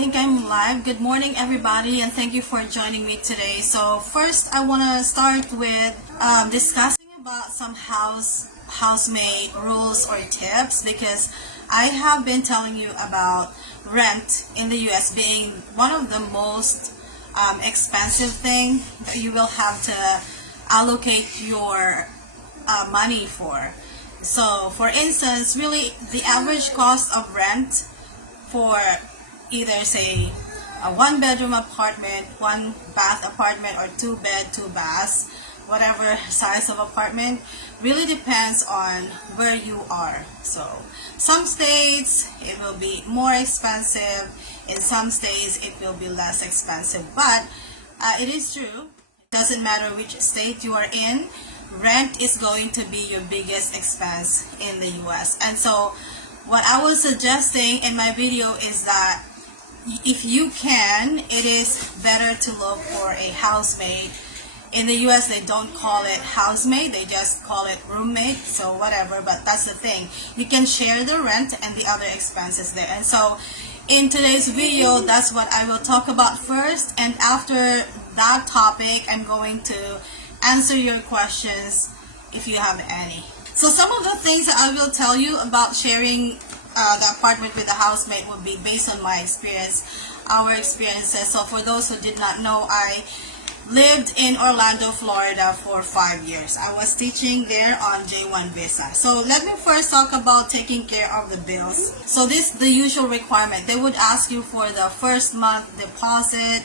think I'm live. Good morning, everybody, and thank you for joining me today. So first, I want to start with discussing about some housemaid rules or tips, because I have been telling you about rent in the U.S. being one of the most expensive thing that you will have to allocate your money for. So, for instance, really the average cost of rent for either say a one bedroom apartment, one bath apartment, or two bed, two baths, whatever size of apartment, really depends on where you are. So some states it will be more expensive, in some states it will be less expensive, but it is true, it doesn't matter which state you are in, rent is going to be your biggest expense in the US. And so what I was suggesting in my video is that if you can, it is better to look for a housemaid. In the US, they don't call it housemaid, they just call it roommate, so whatever, but that's the thing. You can share the rent and the other expenses there. And so in today's video, that's what I will talk about first, and after that topic, I'm going to answer your questions if you have any. So some of the things that I will tell you about sharing the apartment with a housemate would be based on my experience, our experiences. So for those who did not know, I lived in Orlando, Florida for 5 years. I was teaching there on J1 visa. So let me first talk about taking care of the bills. So this is the usual requirement. They would ask you for the first month deposit.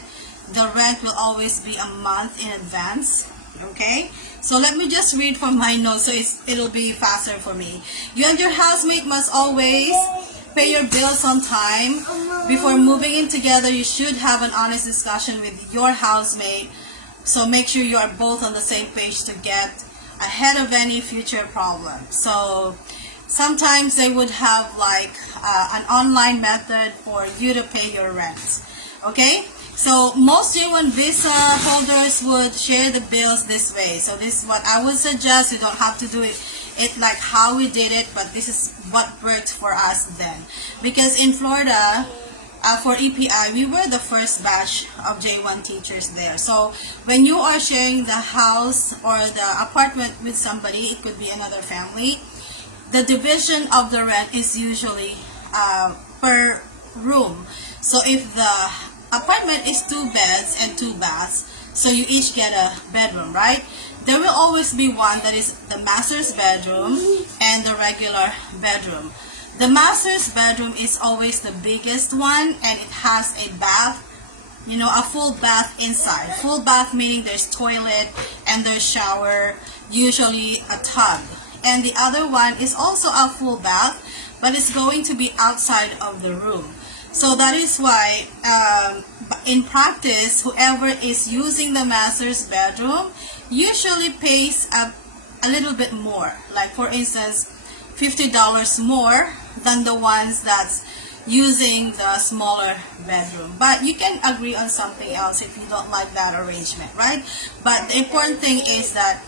The rent will always be a month in advance. Okay, so let me just read from my notes so it'll be faster for me. You and your housemate must always pay your bills on time. Before moving in together, you should have an honest discussion with your housemate. So make sure you are both on the same page to get ahead of any future problem. So sometimes they would have like an online method for you to pay your rent. Okay? So most J1 visa holders would share the bills this way. So this is what I would suggest. You don't have to do it like how we did it, but this is what worked for us then. Because in Florida, for EPI, we were the first batch of J1 teachers there. So when you are sharing the house or the apartment with somebody, it could be another family, the division of the rent is usually per room. So if the apartment is 2 beds and 2 baths, so you each get a bedroom, right? There will always be one that is the master's bedroom and the regular bedroom. The master's bedroom is always the biggest one, and it has a bath, you know, a full bath inside. Full bath meaning there's toilet and there's shower, usually a tub. And the other one is also a full bath, but it's going to be outside of the room. So that is why in practice, whoever is using the master's bedroom usually pays a little bit more. Like for instance, $50 more than the ones that's using the smaller bedroom. But you can agree on something else if you don't like that arrangement, right? But the important thing is that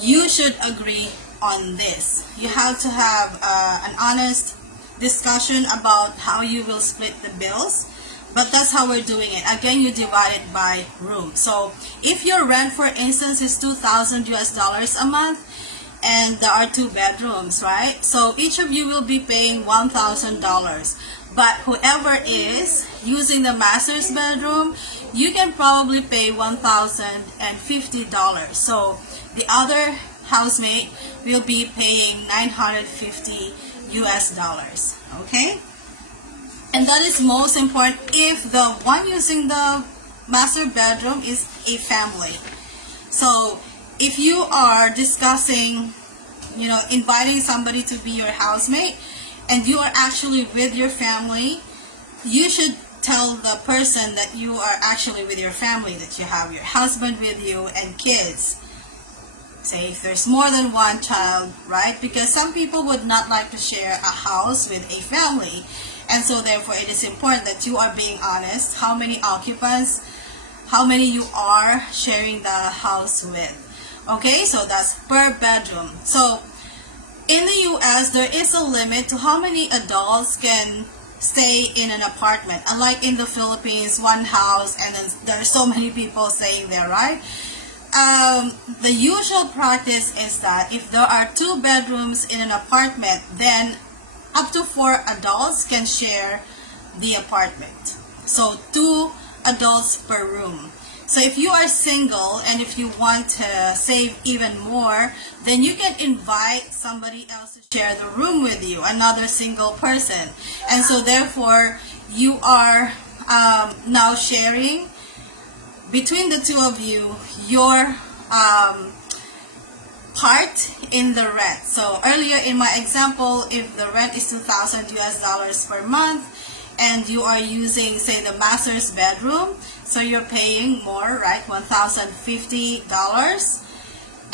you should agree on this. You have to have an honest discussion about how you will split the bills, but that's how we're doing it. Again, you divide it by room. So if your rent, for instance, is $2,000 US a month, and there are 2 bedrooms, right? So each of you will be paying $1,000. But whoever is using the master's bedroom, you can probably pay $1,050. So the other housemate will be paying $950 US. Okay? And that is most important if the one using the master bedroom is a family. So if you are discussing, you know, inviting somebody to be your housemate and you are actually with your family, you should tell the person that you are actually with your family, that you have your husband with you and kids. Say if there's more than one child, right? Because some people would not like to share a house with a family. And so therefore it is important that you are being honest how many occupants, how many you are sharing the house with. Okay, so that's per bedroom. So in the US, there is a limit to how many adults can stay in an apartment. Unlike in the Philippines, one house and then there's so many people staying there, right? The usual practice is that if there are 2 bedrooms in an apartment, then up to 4 adults can share the apartment. So 2 adults per room. So if you are single and if you want to save even more, then you can invite somebody else to share the room with you, another single person. And so therefore, you are now sharing between the 2 of you your part in the rent. So earlier in my example, if the rent is $2,000 per month and you are using, say, the master's bedroom, so you're paying more, right? $1,050.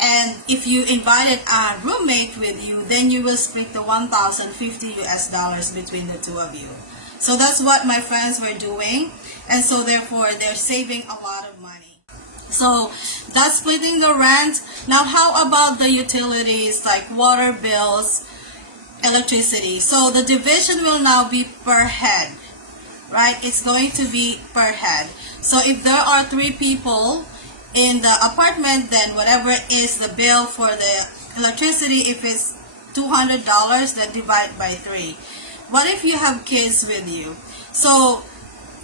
And if you invited a roommate with you, then you will split the $1,050 between the 2 of you. So that's what my friends were doing, and so therefore they're saving a lot of money. So that's splitting the rent. Now how about the utilities like water bills, electricity? So the division will now be per head, right? It's going to be per head. So if there are 3 people in the apartment, then whatever is the bill for the electricity, if it's $200, then divide by 3. What if you have kids with you? So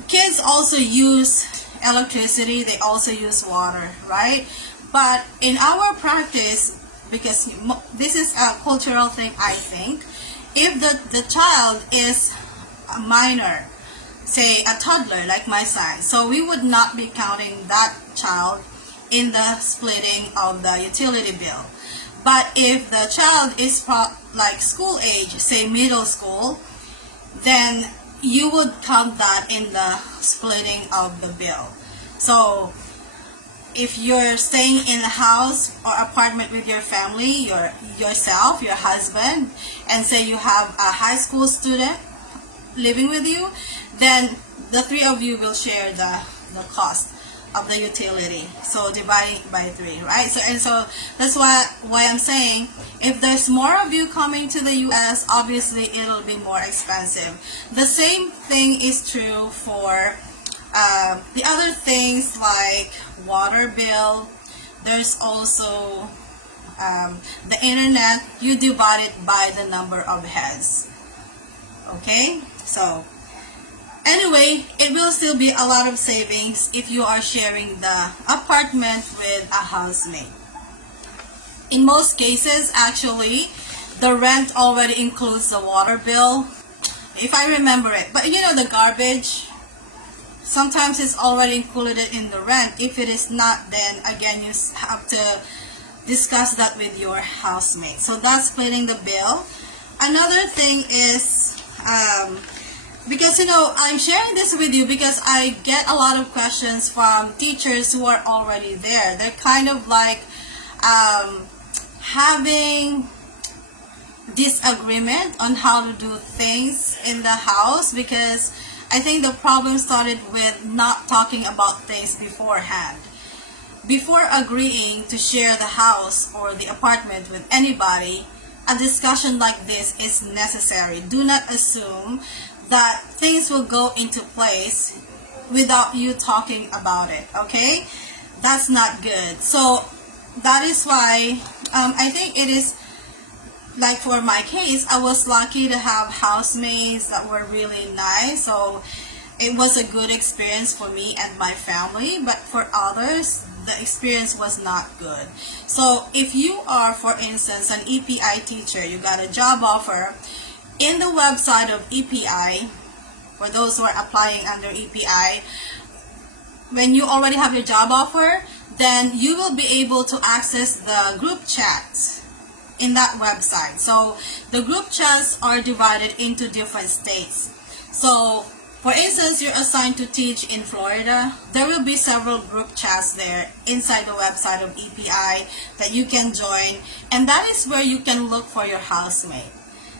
kids also use electricity, they also use water, right? But in our practice, because this is a cultural thing, I think, if the child is a minor, say a toddler like my son, so we would not be counting that child in the splitting of the utility bill. But if the child is like school age, say middle school, then you would count that in the splitting of the bill. So if you're staying in a house or apartment with your family, yourself, your husband, and say you have a high school student living with you, then the 3 of you will share the cost of the utility. So dividing by 3, right? So that's why I'm saying if there's more of you coming to the US, obviously it'll be more expensive. The same thing is true for the other things like water bill. There's also the internet. You divide it by the number of heads. Okay, so anyway, it will still be a lot of savings if you are sharing the apartment with a housemate. In most cases, actually, the rent already includes the water bill, if I remember it. But you know, the garbage, sometimes it's already included in the rent. If it is not, then again, you have to discuss that with your housemate. So that's splitting the bill. Another thing is, because you know, I'm sharing this with you because I get a lot of questions from teachers who are already there. They're kind of like having disagreement on how to do things in the house, because I think the problem started with not talking about things beforehand. Before agreeing to share the house or the apartment with anybody, a discussion like this is necessary. Do not assume that things will go into place without you talking about it, okay? That's not good. So that is why I think it is, like for my case, I was lucky to have housemates that were really nice. So it was a good experience for me and my family, but for others, the experience was not good. So if you are, for instance, an EPI teacher, you got a job offer, in the website of EPI, for those who are applying under EPI, when you already have your job offer, then you will be able to access the group chats in that website. So the group chats are divided into different states. So for instance, you're assigned to teach in Florida, there will be several group chats there inside the website of EPI that you can join, and that is where you can look for your housemate.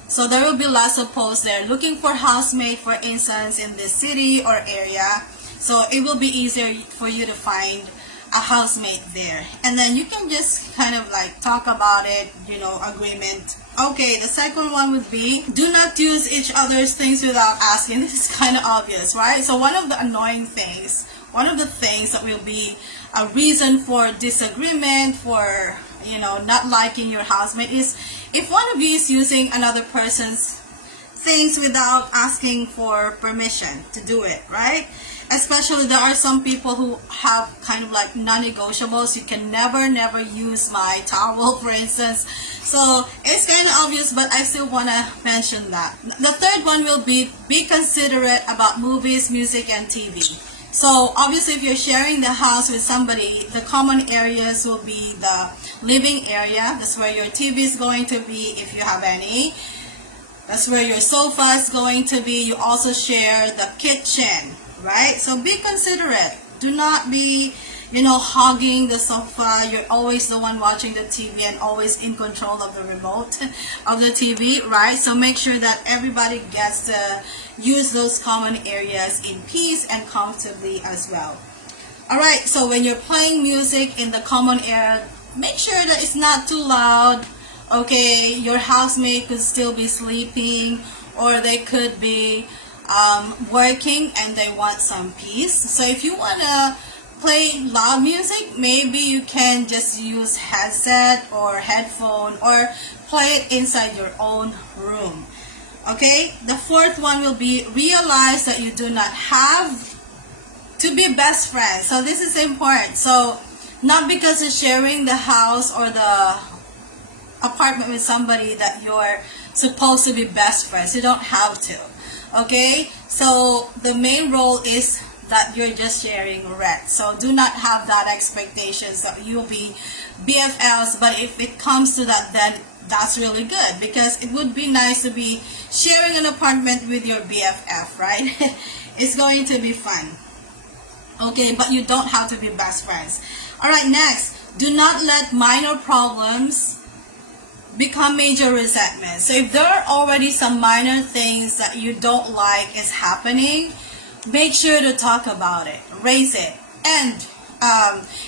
So there will be lots of posts there looking for housemate, for instance, in this city or area. So it will be easier for you to find a housemate there, and then you can just kind of like talk about it, agreement. Okay, the second one would be do not use each other's things without asking. This is kind of obvious, right? So one of the things that will be a reason for disagreement, for not liking your housemate, is if one of you is using another person's things without asking for permission to do it, right? Especially there are some people who have kind of like non-negotiables. You can never use my towel, for instance. So it's kind of obvious, but I still want to mention that. The third one will be considerate about movies, music, and TV. So obviously if you're sharing the house with somebody, the common areas will be the living area. That's where your TV is going to be, if you have any. That's where your sofa is going to be. You also share the kitchen, right? So be considerate. Do not be, hogging the sofa. You're always the one watching the TV and always in control of the remote of the TV, right? So make sure that everybody gets to use those common areas in peace and comfortably as well. Alright, so when you're playing music in the common area, make sure that it's not too loud. Okay, your housemate could still be sleeping, or they could be working and they want some peace. So if you want to play loud music, maybe you can just use headset or headphone, or play it inside your own room. Okay, the fourth one will be realize that you do not have to be best friends. So this is important. So not because you're sharing the house or the apartment with somebody that you're supposed to be best friends. You don't have to. Okay, so the main role is that you're just sharing rent. So do not have that expectations that you'll be BFLs, but if it comes to that, then that's really good, because it would be nice to be sharing an apartment with your BFF, right? It's going to be fun. Okay, but you don't have to be best friends. Alright, next, do not let minor problems become major resentment. So if there are already some minor things that you don't like is happening, make sure to talk about it, raise it. And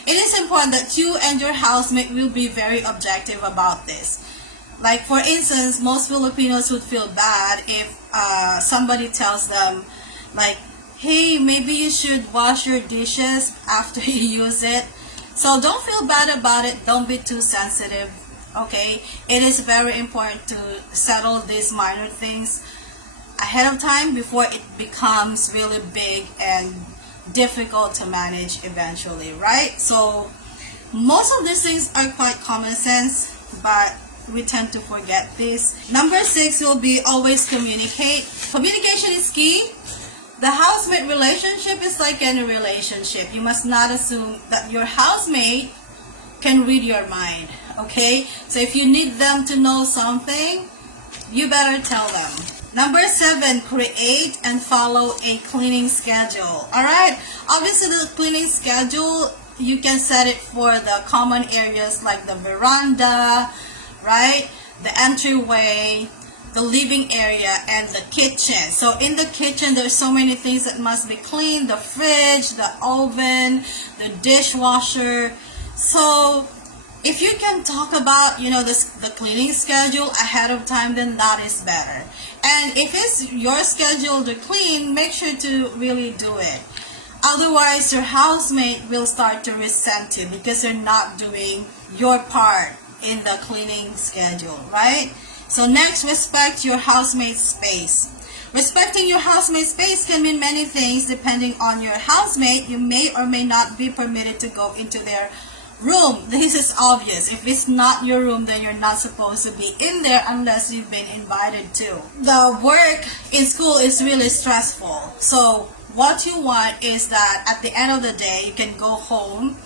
it is important that you and your housemate will be very objective about this. Like for instance, most Filipinos would feel bad if somebody tells them like, hey, maybe you should wash your dishes after you use it. So don't feel bad about it. Don't be too sensitive. Okay, it is very important to settle these minor things ahead of time before it becomes really big and difficult to manage eventually, right? So most of these things are quite common sense, but we tend to forget this. Number 6 will be always communicate. Communication is key. The housemate relationship is like any relationship. You must not assume that your housemate can read your mind. Okay, so if you need them to know something, you better tell them. Number 7, create and follow a cleaning schedule. Alright, obviously the cleaning schedule, you can set it for the common areas like the veranda, right, the entryway, the living area, and the kitchen. So in the kitchen, there's so many things that must be cleaned: the fridge, the oven, the dishwasher. So if you can talk about, the cleaning schedule ahead of time, then that is better. And if it's your schedule to clean, make sure to really do it. Otherwise, your housemate will start to resent you because you're not doing your part in the cleaning schedule, right? So next, respect your housemate's space. Respecting your housemate's space can mean many things depending on your housemate. You may or may not be permitted to go into their room. This is obvious. If it's not your room, then you're not supposed to be in there unless you've been invited to. The work in school is really stressful. So what you want is that at the end of the day, you can go home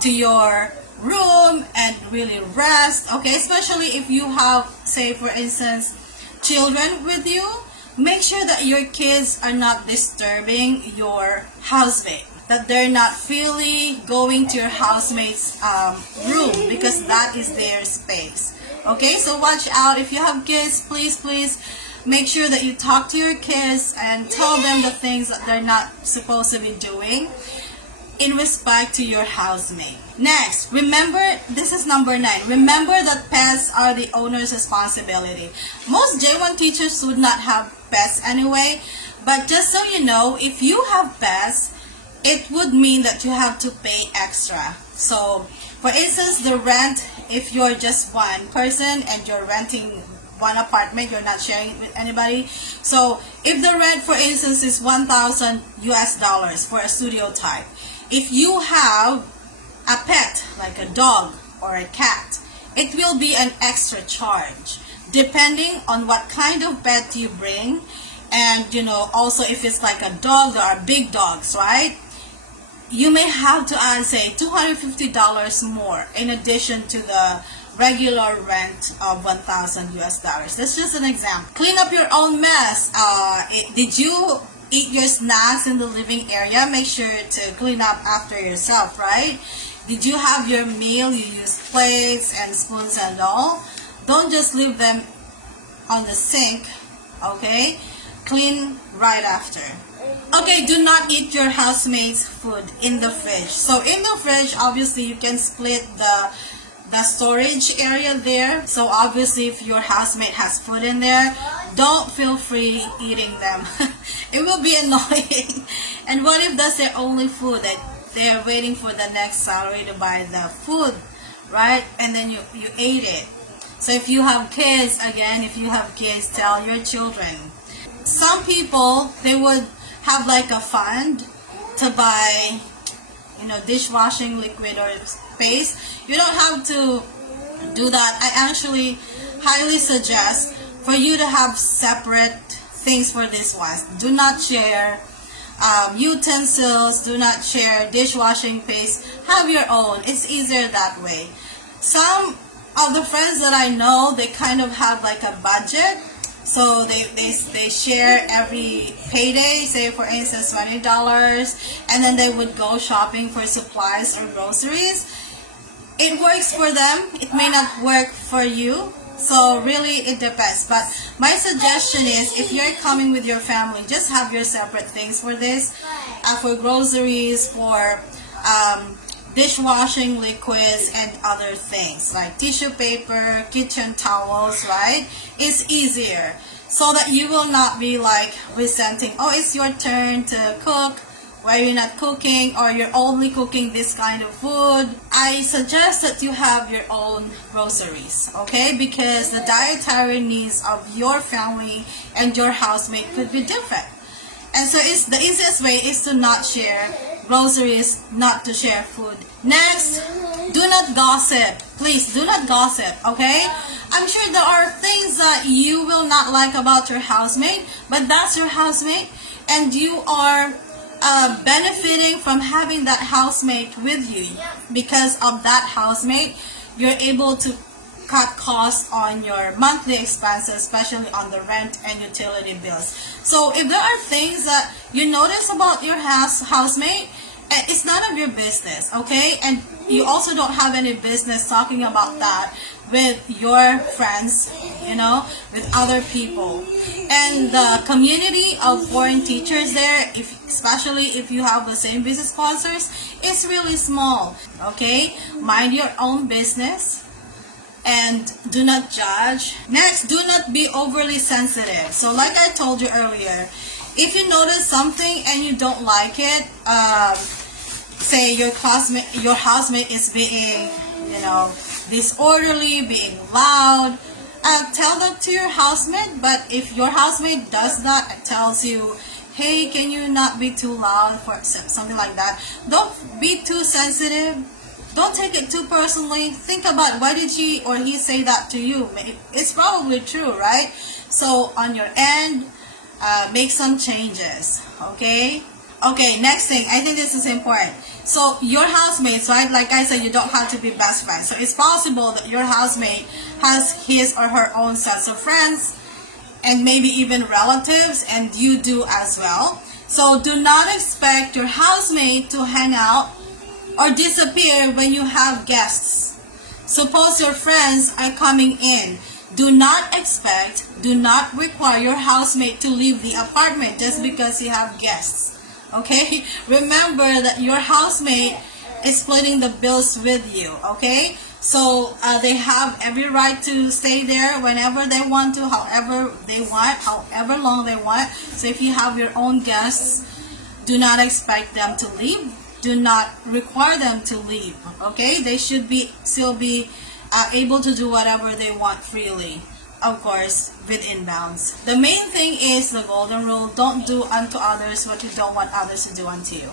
to your room and really rest. Okay, especially if you have, say for instance, children with you, make sure that your kids are not disturbing your housemate, that they're not freely going to your housemate's room, because that is their space. Okay, so watch out. If you have kids, please make sure that you talk to your kids and tell them the things that they're not supposed to be doing. in respect to your housemate. Next, remember, this is number 9. Remember that pets are the owner's responsibility. Most J1 teachers would not have pets anyway, but just so you know, if you have pets, it would mean that you have to pay extra. So, for instance, the rent, if you're just one person and you're renting one apartment, you're not sharing it with anybody. So, if the rent, for instance, is $1,000 US for a studio type, if you have a pet, like a dog or a cat, it will be an extra charge, depending on what kind of pet you bring. And, you know, also if it's like a dog, there are big dogs, right? You may have to add, say, $250 more in addition to the regular rent of $1,000 US. That's just an example. Clean up your own mess. Did you eat your snacks in the living area? Make sure to clean up after yourself, right? Did you have your meal? You use plates and spoons and all. Don't just leave them on the sink, okay? Clean right after. Okay, do not eat your housemate's food in the fridge. So in the fridge, obviously you can split the storage area there. So obviously if your housemate has food in there, don't feel free eating them. It will be annoying. And what if that's their only food, that they're waiting for the next salary to buy the food, right? And then you ate it. So if you have kids, again, if you have kids, tell your children. Some people, they would have like a fund to buy, you know, dishwashing liquid or paste. You don't have to do that. I actually highly suggest for you to have separate things for this ones. Do not share utensils, do not share dishwashing paste. Have your own. It's easier that way. Some of the friends that I know, they kind of have like a budget. So they share every payday, say for instance $20, and then they would go shopping for supplies or groceries. It works for them. It may not work for you. So really it depends. But my suggestion is, if you're coming with your family, just have your separate things for this. For groceries, for dishwashing liquids and other things like tissue paper, kitchen towels, right? It's easier so that you will not be like resenting, oh, it's your turn to cook, why you're not cooking, or you're only cooking this kind of food. I suggest that you have your own groceries, okay? Because the dietary needs of your family and your housemate could be different. And so it's the easiest way is to not share groceries, not to share food. Next, do not gossip. Please do not gossip, okay? I'm sure there are things that you will not like about your housemate, but that's your housemate, and you are benefiting from having that housemate with you. Because of that housemate, you're able to cut costs on your monthly expenses, especially on the rent and utility bills. So if there are things that you notice about your housemate, it's none of your business, okay? And you also don't have any business talking about that with your friends, you know, with other people. And the community of foreign teachers there, especially if you have the same business sponsors, it's really small, okay? Mind your own business and do not judge. Next, do not be overly sensitive. So like I told you earlier, if you notice something and you don't like it, say your housemate is being, you know, disorderly, being loud, tell that to your housemate. But if your housemate does that and tells you, hey, can you not be too loud, for something like that, don't be too sensitive. Don't take it too personally. Think about, why did she or he say that to you? It's probably true, right? So on your end, make some changes, okay? Okay, next thing, I think this is important. So your housemates, right? Like I said, you don't have to be best friends. So it's possible that your housemate has his or her own sets of friends and maybe even relatives, and you do as well. So do not expect your housemate to hang out or disappear when you have guests. Suppose your friends are coming in. Do not expect, do not require your housemate to leave the apartment just because you have guests. Okay? Remember that your housemate is splitting the bills with you. Okay? So they have every right to stay there whenever they want to, however they want, however long they want. So if you have your own guests, do not expect them to leave. Do not require them to leave. Okay? They should still be able to do whatever they want freely. Of course, within bounds. The main thing is the golden rule: don't do unto others what you don't want others to do unto you.